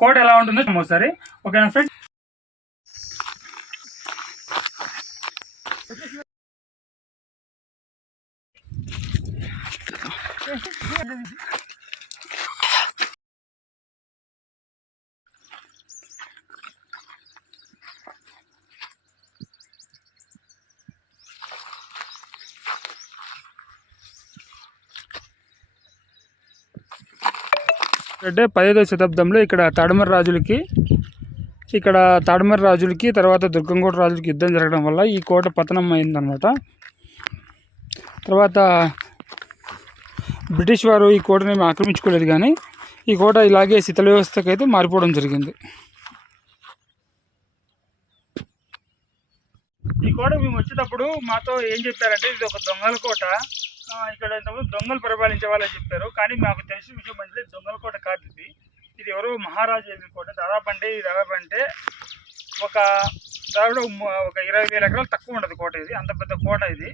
Coat ఎలా ఉంటుందో ఒకసారి. ఓకేనా ఫ్రెండ్స్ అంటే పదిహేదో శతాబ్దంలో ఇక్కడ తాడమర రాజులకి ఇక్కడ తాడమర రాజులకి తర్వాత దుర్గంకోట రాజులకి యుద్ధం జరగడం వల్ల ఈ కోట పతనం అయిందనమాట తర్వాత బ్రిటిష్ వారు ఈ కోటని ఆక్రమించుకోలేదు కానీ ఈ కోట ఇలాగే శిథిల వ్యవస్థకు అయితే మారిపోవడం జరిగింది. ఈ కోట మేము వచ్చేటప్పుడు మాతో ఏం చెప్పారంటే ఇది ఒక దొంగల కోట. ఇక్కడ ఇంతకుముందు దొంగలు పరిపాలించే వాళ్ళని చెప్పారు. కానీ మాకు తెలిసిన విషయం అంటే దొంగల కోట కాదు ఇది. ఇది ఎవరో మహారాజు కోట. దాదాపు అంటే ఇది దాదాపు అంటే ఒక దాదాపు ఒక ఇరవై వేల ఎకరాలు తక్కువ ఉండదు కోట ఇది. అంత పెద్ద కోట ఇది.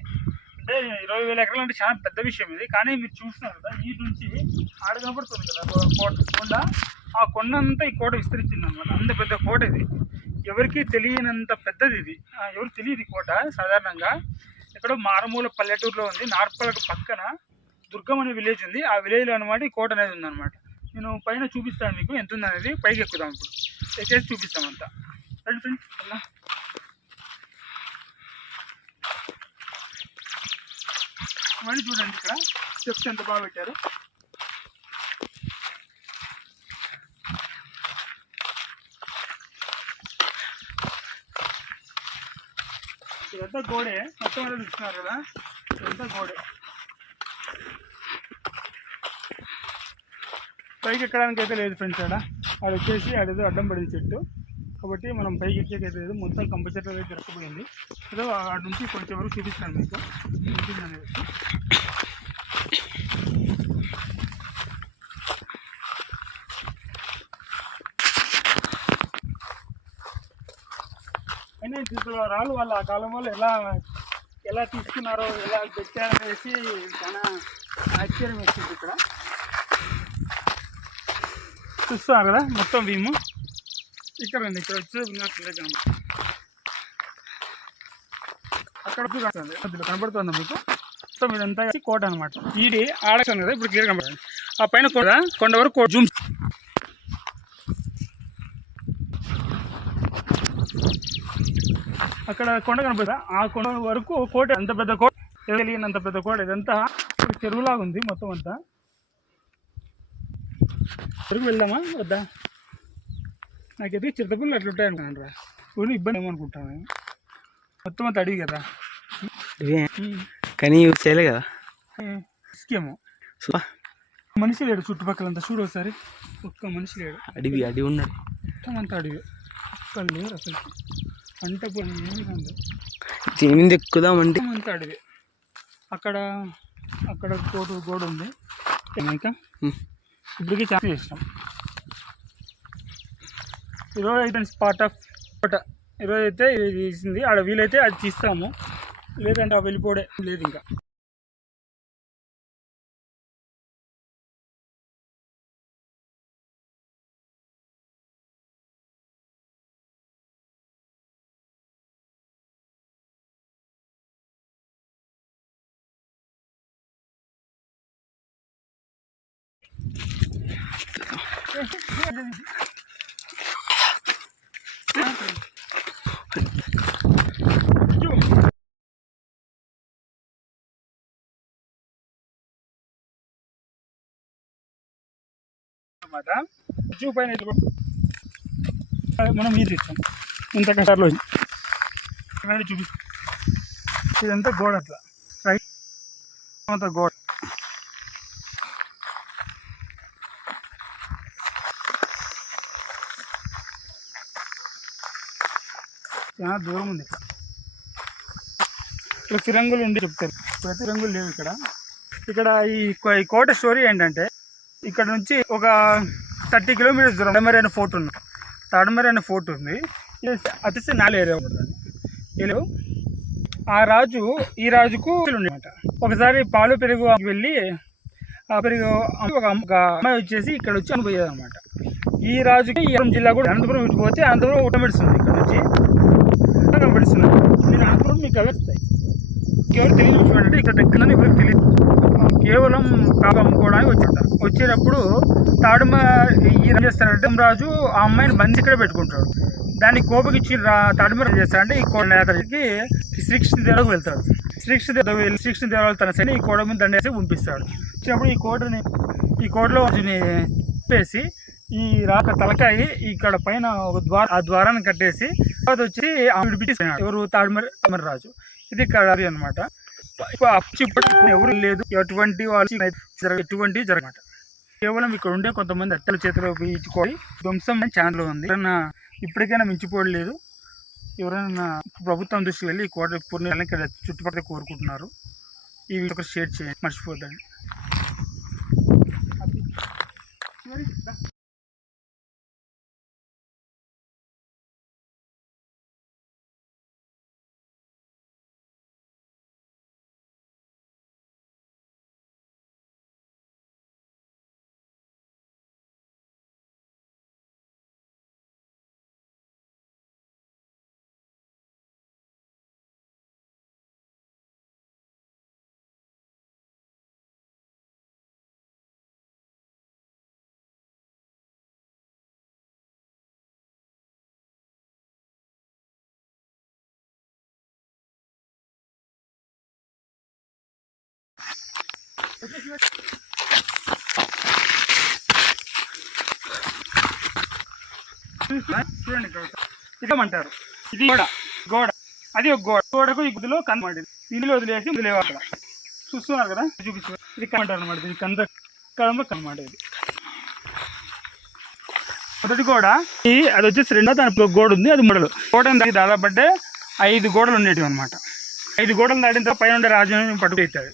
అంటే ఇరవై వేల ఎకరాలు అంటే చాలా పెద్ద విషయం ఇది. కానీ మీరు చూస్తున్నారు కదా ఈ నుంచి ఆడ కనపడుతుంది కదా కోట. కొండ. ఆ కొండ అంతా ఈ కోట విస్తరించింది అనమాట అంత పెద్ద కోట ఇది. ఎవరికి తెలియనంత పెద్దది ఇది. ఎవరు తెలియదు ఈ కోట సాధారణంగా. ఎక్కడో మారుమూల పల్లెటూరులో ఉంది. నార్పలకు పక్కన దుర్గం అనే విలేజ్ ఉంది. ఆ విలేజ్లో అనమాట ఈ కోట అనేది ఉందన్నమాట. నేను పైన చూపిస్తాను మీకు ఎంత ఉంది అనేది పైకి ఎక్కుదాం ఇప్పుడు. ఎక్కేసి చూపిస్తాం అంతా. రండి ఫ్రెండ్స్. అలా మళ్ళీ చూడండి ఇక్కడ. స్టెప్స్ ఎంత బాగా పెట్టారు. ఇదంతా గోడే. మొత్తం అంతా చూస్తున్నారు కదా? ఇదంతా గోడే. పైకి ఎక్కడానికి అయితే లేదు ఫ్రెండ్స్ ఆడ. అది వచ్చేసి ఆడేదో అడ్డం పడింది చెట్టు. కాబట్టి మనం పైకి ఎక్కేకైతే లేదు. మొత్తం కంప చెట్టు అయితే తిరగకపోయింది అదో ఆడ నుంచి కొంచెం వరకు చూపిస్తాను మీకు. ఉంటుంది అనేది రాళ్ళు వాళ్ళు ఆ కాలం వాళ్ళు ఎలా ఎలా తీసుకున్నారో ఎలా పెట్టారనేసి చాలా ఆశ్చర్యం వచ్చింది ఇక్కడ. చూస్తున్నారు కదా మొత్తం భీము ఇక్కడండి ఇక్కడ వచ్చే కనబడుతుంది అక్కడ వచ్చి కనపడుతుంది. మీకు. మొత్తం ఇదంతా కోట అనమాట ఇది ఆడకం కదా ఇప్పుడు క్లియర్ కనబడుతుంది ఆ పైన కూడా కొండ వరకు జూమ్స్ అక్కడ కొండ కనపడదా ఆ కొండ వరకు కోట అంత పెద్ద కోట తెలియనంత పెద్ద కోట. ఇదంతా చెరువులాగా ఉంది మొత్తం అంతా. చెరువు వెళ్దామా? వద్దా? నాకైతే చిరుతపుల్లు అట్లా ఉంటాయి అనుకున్నాను రా కొన్ని ఇబ్బంది ఏమనుకుంటాను నేను. మొత్తం అంతా అడివి కదా. కానీ యూజ్ చేయలే కదా. ఇసుకేమో మనిషి లేడు చుట్టుపక్కలంతా. చూడు ఒకసారి. ఒక్క మనిషి లేడు. అడవి అడవి ఉన్నాడు మొత్తం అంతా అడివి. లేరు అసలు. పంట పొలం ఏమింది ఎక్కుదామంటే అంతా అడివి అక్కడ అక్కడ కోట గోడ ఉంది. ఇంకా. ఇప్పటికీ చాలా చేసినాం. ఈరోజు అయితే స్పాట్ ఆఫ్ కోట ఈరోజు అయితే ఇది తీసింది. ఆడ వీలైతే అది తీస్తాము. లేదంటే ఆ వెళ్ళిపోడే లేదు ఇంకా. అన్నమాట జూ పైన ఇది కూడా మనం ఇది ఇస్తాం ఇంత కష్టాల్లో ఇవన్నీ చూపిస్తాం ఇదంతా గోడ అట్లా రైట్ అంతా గోడ చాలా దూరం ఉంది ఇక్కడ. ఇక్కడ ఫిరంగులు ఉండి చెప్తారు. ఇప్పుడైతే ఫిరంగులు లేవు ఇక్కడ. ఇక్కడ ఈ కోట స్టోరీ ఏంటంటే ఇక్కడ నుంచి ఒక థర్టీ కిలోమీటర్స్ దూరం తడమరి అనే ఫోర్ట్ ఉంది. తడమరి అనే ఫోర్ట్ ఉంది. ఇది నాలుగు ఏరియా ఉంటుంది వీళ్ళు ఆ రాజు ఈ రాజుకు ఉండేమాట ఒకసారి పాలు పెరుగు వెళ్ళి ఆ పెరుగు ఒక అమ్మాయి వచ్చేసి ఇక్కడ వచ్చి అనిపోయేది అనమాట ఈ రాజుకి ఈ జిల్లా కూడా అనంతపురం ఇటు పోతే అనంతపురం ఉట్టబెడుతుంది ఇక్కడ నుంచి. కనబడిస్తుంది నేను అనంతపురం మీకు కలుస్తాయి ఇంకెవరు తెలియని విషయం ఇక్కడ దగ్గర ఎవరికి తెలియదు. కేవలం కాపు అమ్ముకోవడానికి వచ్చింటారు వచ్చేటప్పుడు తాడుమ ఏం చేస్తారంటే రాజు ఆ అమ్మాయిని బంది ఇక్కడ పెట్టుకుంటాడు. దాన్ని కోపకిచ్చి రా తాడుమ చేస్తారంటే ఈ కోడ నేతకి శ్రీకృష్ణ దేవరకు వెళ్తాడు. శ్రీకృష్ణ దేవ వెళ్ళి శ్రీకృష్ణ దేవాలయం తన సైని ఈ కోడ మీద దండేసి పంపిస్తాడు వచ్చినప్పుడు ఈ కోటని ఈ కోటలో వాటిని వేసి ఈ రాక తలకాయి ఇక్కడ పైన ఒక ద్వార ఆ ద్వారాన్ని కట్టేసి తర్వాత వచ్చి ఆమె విడిపించేసినాడు. ఎవరు? తాడుమరి రాజు ఇది కడారి అనమాట ఎవరు లేదు. ఎటువంటి వాళ్ళు జరగ ఎటువంటి జరగమాట. కేవలం ఇక్కడ ఉండే కొంతమంది అత్తల చేతిలో ఉపయోగించుకోవాలి ధ్వంసం ఛానల్ ఉంది. ఎవరైనా ఇప్పటికైనా మించిపోలేదు ఎవరైనా ప్రభుత్వం దృష్టికి వెళ్ళి ఈ కోట పూర్ణి ఇక్కడ చుట్టుపక్కల కోరుకుంటున్నారు. ఈ వీడియో షేర్ చేయండి. మర్చిపోద్దండి. చూడండి ఇదేమంటారు ఇది గోడ. గోడ. అది ఒక గోడ. గోడకు ఈ గుదిలో కనబడి వదిలేసి వదిలేవా అక్కడ? చూస్తున్నారు కదా? చూపించు ఇది కనమంటారు అనమాట ఇది. కంద కదంలో కనమాట ఇది. మొదటి గోడ. ఈ అది వచ్చేసి రెండో దాని గోడ ఉంది. అది మొడలు. గోడ దాటి దాదాపు అంటే ఐదు గోడలు ఉండేటివి అనమాట ఐదు గోడలు దాటిన తర్వాత పైన ఉండే రాజ్యం పట్టుకెత్తాడు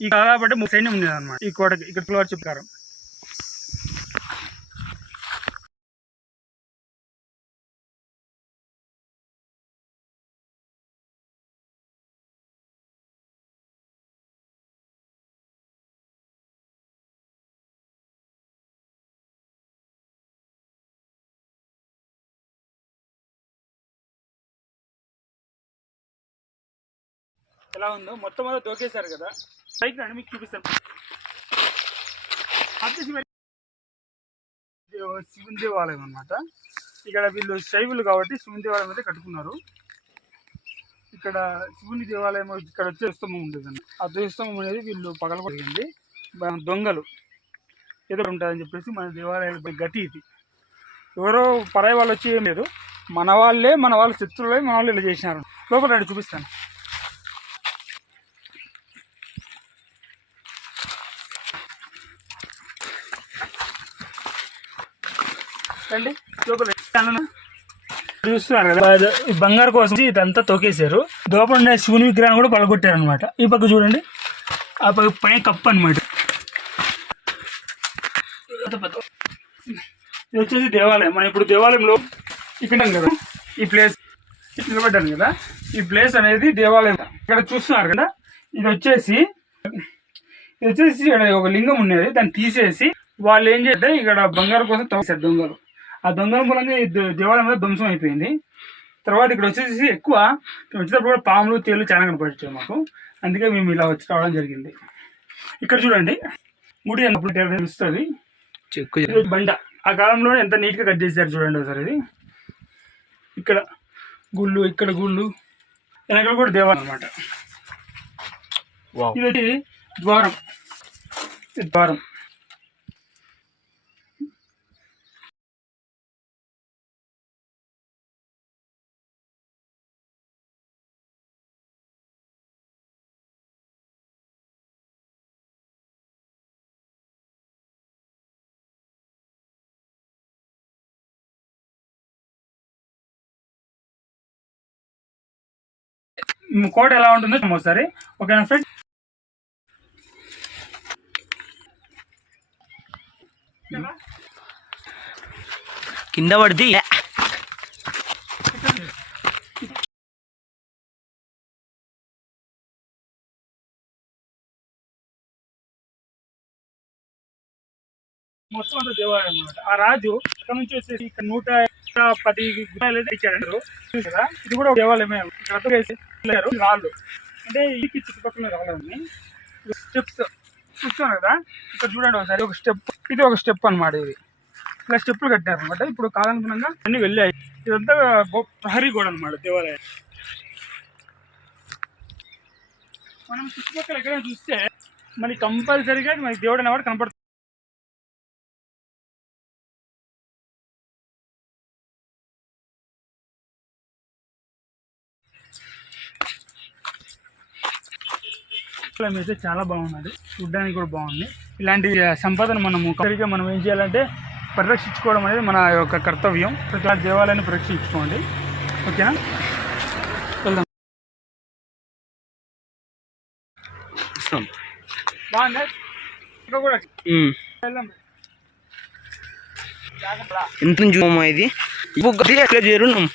ఈ కాబట్టి మూడు సైన్యం ఉండేది అనమాట ఈ కోటకి ఇక్కడ ఫ్లోర్ చెప్పారు. ఎలా ఉందో మొత్తం అంతా దోకేశారు కదా. పైకి రండి మీకు చూపిస్తాను శివుని దేవాలయం అన్నమాట. ఇక్కడ వీళ్ళు శైవులు కాబట్టి శివుని దేవాలయం అయితే కట్టుకున్నారు. ఇక్కడ శివుని దేవాలయం ఇక్కడ వచ్చే స్తంభం ఉండేదండి ఆ ధ్వజస్తంభం అనేది వీళ్ళు పగలగొట్టింది దొంగలు ఏదో ఉంటుందని చెప్పేసి మన దేవాలయాల గతి ఇది. ఎవరో పరాయి వాళ్ళు వచ్చి ఏం లేదు. మన వాళ్ళే మన వాళ్ళ శత్రువులే మన వాళ్ళు ఇలా చేసినారు. లోపల చూపిస్తాను. రండి చూస్తున్నారు కదా ఈ బంగారు కోసం ఇదంతా తొకేశారు. లోపల ఉండే శివుని విగ్రహాన్ని కూడా పలగొట్టారు అనమాట ఈ పక్క చూడండి. ఆ పక్క పైన కప్పు అనమాట ఇది వచ్చేసి దేవాలయం. మనం ఇప్పుడు దేవాలయంలో ఇక్కడ కదా. ఈ ప్లేస్ నిలబడ్డాను కదా. ఈ ప్లేస్ అనేది దేవాలయం. ఇక్కడ చూస్తున్నారు కదా. ఇది వచ్చేసి ఇది వచ్చేసి ఇక్కడ ఒక లింగం ఉండేది దాన్ని తీసేసి వాళ్ళు ఏం చేస్తే ఇక్కడ బంగారం కోసం తవ్వేశారు దొంగలు. ఆ దొంగల మూలంగా దేవాలయం అనేది ధ్వంసం అయిపోయింది. తర్వాత ఇక్కడ వచ్చేసి ఎక్కువ వచ్చేటప్పుడు కూడా పాములు తేలు చాలా కనపడచ్చు మాకు. అందుకే మేము ఇలా వచ్చి రావడం జరిగింది. ఇక్కడ చూడండి. గుడి అన్నప్పుడు బండ. ఆ కాలంలో ఎంత నీట్గా కట్ చేశారు చూడండి ఒకసారి ఇది. ఇక్కడ గుళ్ళు ఇక్కడ గుళ్ళు వెనకాల కూడా దేవాలయం అనమాట ఇది ద్వారం. ద్వారం. కోట ఎలా ఉంటుందో ఒకసారి. ఓకేనా ఫ్రెండ్ కింద పడితే మొత్తం అంతా దేవాలయం అన్నమాట. ఆ రాజు ఇక్కడ నుంచి వచ్చేసి ఇక్కడ నూట పది గుర్రాలు ఇచ్చాడు చూసారా? ఇది కూడా దేవాలయమే. ఇక్కడ వేసి రాళ్ళు. అంటే ఈ చుట్టుపక్కల రాళ్ళు స్టెప్స్. చూస్తున్నారు కదా? ఇక్కడ చూడండి ఒకసారి. ఒక స్టెప్. ఇది ఒక స్టెప్ అన్నమాట ఇది. ఇలా స్టెప్లు కట్టారు అనమాట ఇప్పుడు కాలానుగుణంగా అన్ని వెళ్ళాయి. ఇదంతా ప్రహరీ గోడ అనమాట దేవాలయం. మనం చుట్టుపక్కల ఎక్కడైనా చూస్తే మనకి కంపల్సరీగా మనకి దేవుడు అనేవాడు కనపడుతుంది అయితే చాలా బాగున్నది. చూడ్డానికి కూడా బాగుంది. ఇలాంటి సంపదను మనము ఒకరిగా మనం ఏం చేయాలంటే పరిరక్షించుకోవడం అనేది మన యొక్క కర్తవ్యం. ఇలాంటి దేవాలయాన్ని పరిరక్షించుకోండి. ఓకేనా? వెళ్దాం. ఎంత ఇది? ఇప్పుడు చేరున్నాం?